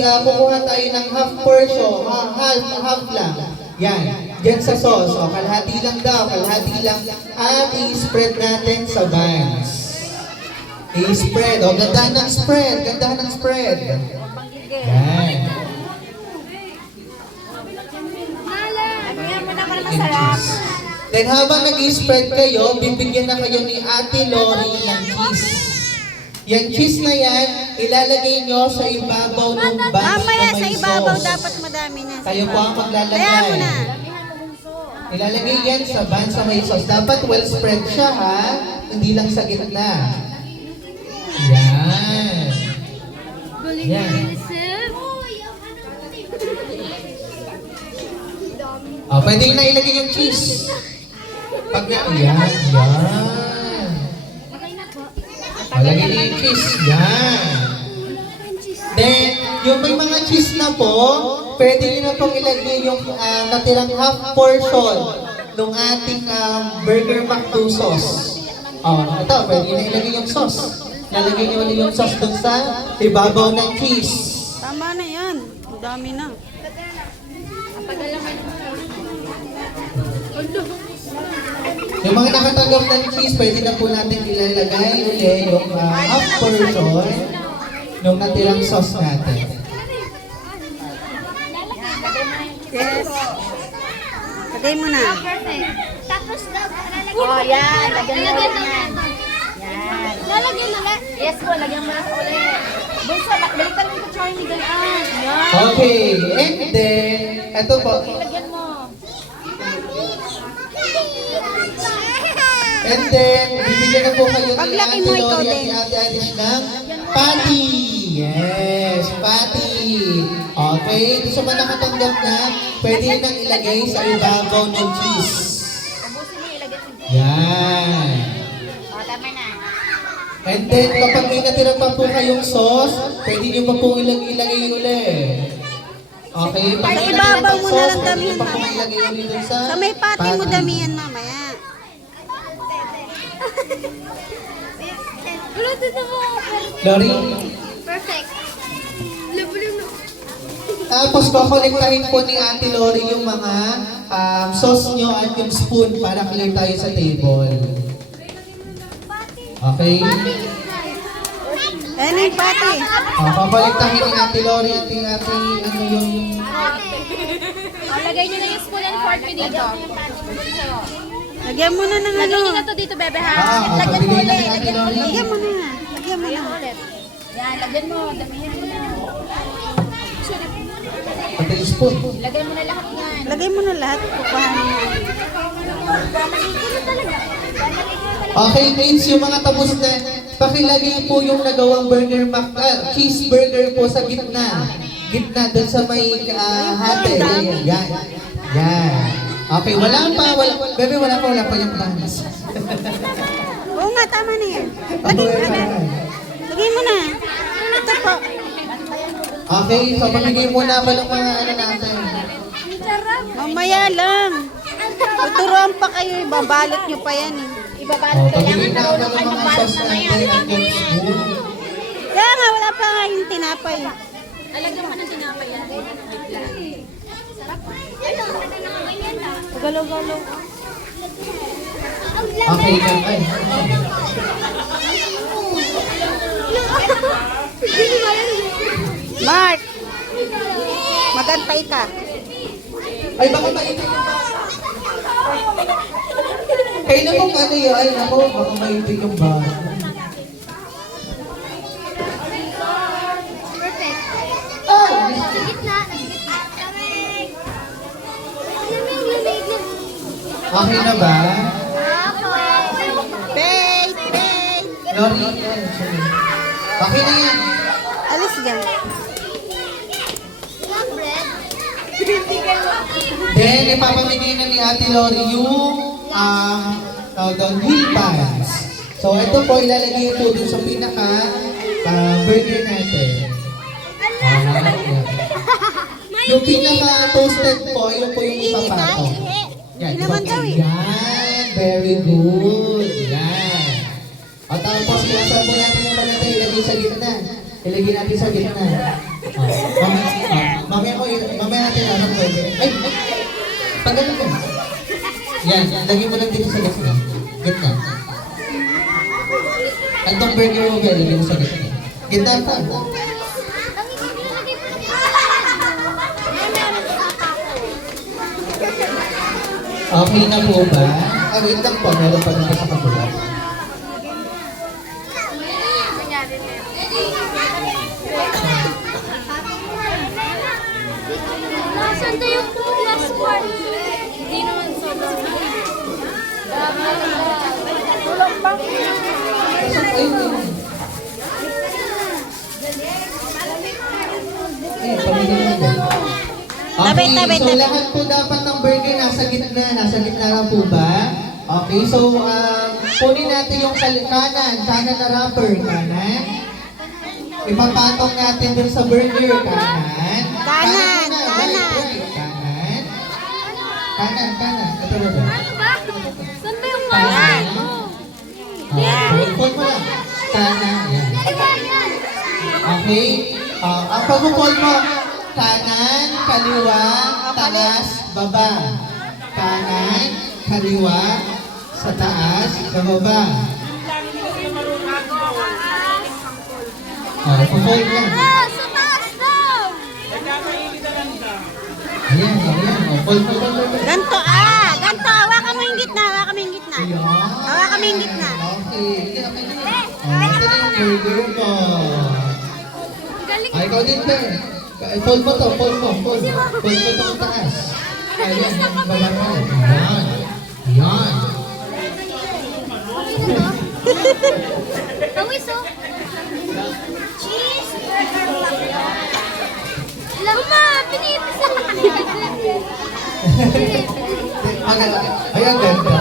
kukuha tayo ng half portion, half lang. Yan, dyan sa sauce. O, kalahati lang daw, kalahati lang. At i-spread natin sa buns. I-spread. O, ganda ng spread. Ganda ng spread. Yan. And cheese. Then habang nag-i-spread kayo, bibigyan na kayo ni Ate Lori ng cheese. Yung cheese na yan, ilalagay nyo sa ibabaw ng buns na Mamaya may sa ibabaw sauce. dapat madami na. Kayo po ang maglalagay. Kaya mo na. Ilalagay yan sa buns na may sauce. Dapat well spread siya ha, hindi lang sa gitna. Yan. Yan. Pwede na ilagay yung cheese. Pag yan. Lagay na yung cheese. Yan. Then, yung may mga cheese na po, pwede nyo na pong ilagay yung natirang half portion ng ating Burger McDo sauce. Ito, pwede nyo na ilagay yung sauce. Lalagay nyo ulit yung sauce dun sa ibabaw ng cheese. Tama na yan. Ang dami na. Yung mga nakatanggap ng cheese, pwede na po natin ilalagay ulit yung half portion ng natirang sauce natin. Yes. Lagay mo na. Tapos lalagyan Oh, yan. Lagyan mo Lalagyan na na. yan. Yan. Lalagyan na lang. Yes po, lagyan mo na sa ulit. Bunso, balikan mo yung kutsara ni Gayan. Yan. Okay, and then, ito po. Lagyan mo. And then, bibigyan na po kayo ni Paglaki Ate mo, ikaw Lori at din. ni Ate Alice ng patty. Yes, patty. Okay, ito sa mga nakatanggap na, pwede nang ilagay sa ibabaw ng cheese. Ubusin mo, ilagyan mo. Yan. O, tama na. And then, kapag may natira pa po kayong sauce, pwede nyo pa pong ilagay ulit. Okay, pag Sa may ibabaw natira pang mo na sauce, lang pwede damihan nyo pa pong mamaya. ilagay ulit dun sa Sa may pati mo patty. damihan mamaya. Ulo, dito mo. Lori, Perfect. Lubulong mo. tapos kukolektahin po ni Ate Lori yung mga sauce nyo at yung spoon para clear tayo sa table. Okay? Ayan yung pati. Kukolektahin ni Ate Lori at yung ating ano yung... O, lagay nyo na yung spoon and fork nyo dito. Lagyan mo na ng ano. Lagyan nyo na to dito, bebe, ha? Lagyan mo ulit. Ate Lori. Lagyan mo na. Lagyan mo na. Ulit. Yan, lagyan mo. Damihan mo na. Pati yung spoon. Lagay mo na lahat yan. Lagay mo na lahat. Kukuhanin mo. Okay, kids, yung mga tapos na, pakilagay po yung nagawang cheeseburger po sa gitna. Gitna, dun sa may hati. Yan. Yan. Okay, wala pa yung buns. Oo nga, tama na yan. Lagay mo na. Ito po. Okay, so pamigay muna ba ng mga ano natin? Mamaya lang. Tuturuan pa kayo. Ibabalot nyo pa yan eh. Ibabalot ka lang. Pamigay na Marunong ng kayo mga magbalot sauce mamaya. natin at yung spoon. Kaya nga, wala pa nga yung tinapay. Alagyan mo ng tinapay yan. Galaw-galaw. Okay, okay. Mark! Magantay ka. Ay, baka mainit yung ba? Kayo na kung ano yun, ay nako, baka mainit yung ba? Perfect. Oh! Sa gitna. Lamig. Okay na ba? Wait! Wait! Lori, yan. Sorry. Okay na yan. Alis dyan. Then, ipapamigay na ni Ate Lori yung wheel pans. So, ito po, ilalagay ito dun sa pinaka burger natin. Yung pinaka toasted po, yun po yung ipapato. Yan, Hindi naman daw eh. Yan, very good. Yan. At tapos, ilasan po natin yung maganda, ilagay sa gitna. Ilagay natin sa gitna. Mamaya natin anong burger. Ay! Pagano ko. Yan, lagyan mo lang dito sa gitna. Gitna. Itong burger mo, Bea, lagyan mo sa gitna. Gitna pa. Okay na po ba? Ah, wait lang po. Meron pa dito sa kabila. Nasaan na yung last one? Hindi naman sobrang. Tulog pa. Ay, pamilya na po. Tabi, Okay, tabi, so tabi. lahat po dapat ng burger nasa gitna na po ba? Okay, so kunin natin yung kanan na wrapper, kanan. Ipapatong natin dun sa burger, kanan. Kanan, muna, kanan. right, kanan. Kanan. Ito na ba? Ano ba? Saan ba yung Kanan. Yan. Hold mo lang. Kanan, yan. yan? Okay? Ang pag-hold mo, kanan, kaliwa, taas, baba. Kanan, kaliwa, sa taas, sa baba. Pag-hold lang. Ah, sa taas daw! Ayan. Hold mo lang. Ganto, ganto. Hawakan mo yung gitna, hawakan mo yung gitna. Hawakan mo yung gitna. Okay. Ito na yung burger mo. Galing. Ay, ikaw din, Ben. Fold mo to, fold mo. Fold mo to ang taas. Ayan, baba mo. Ayan. Tawis, oh. Cheeseburger lang. Lama, pinipis ako. Ayan, ganda.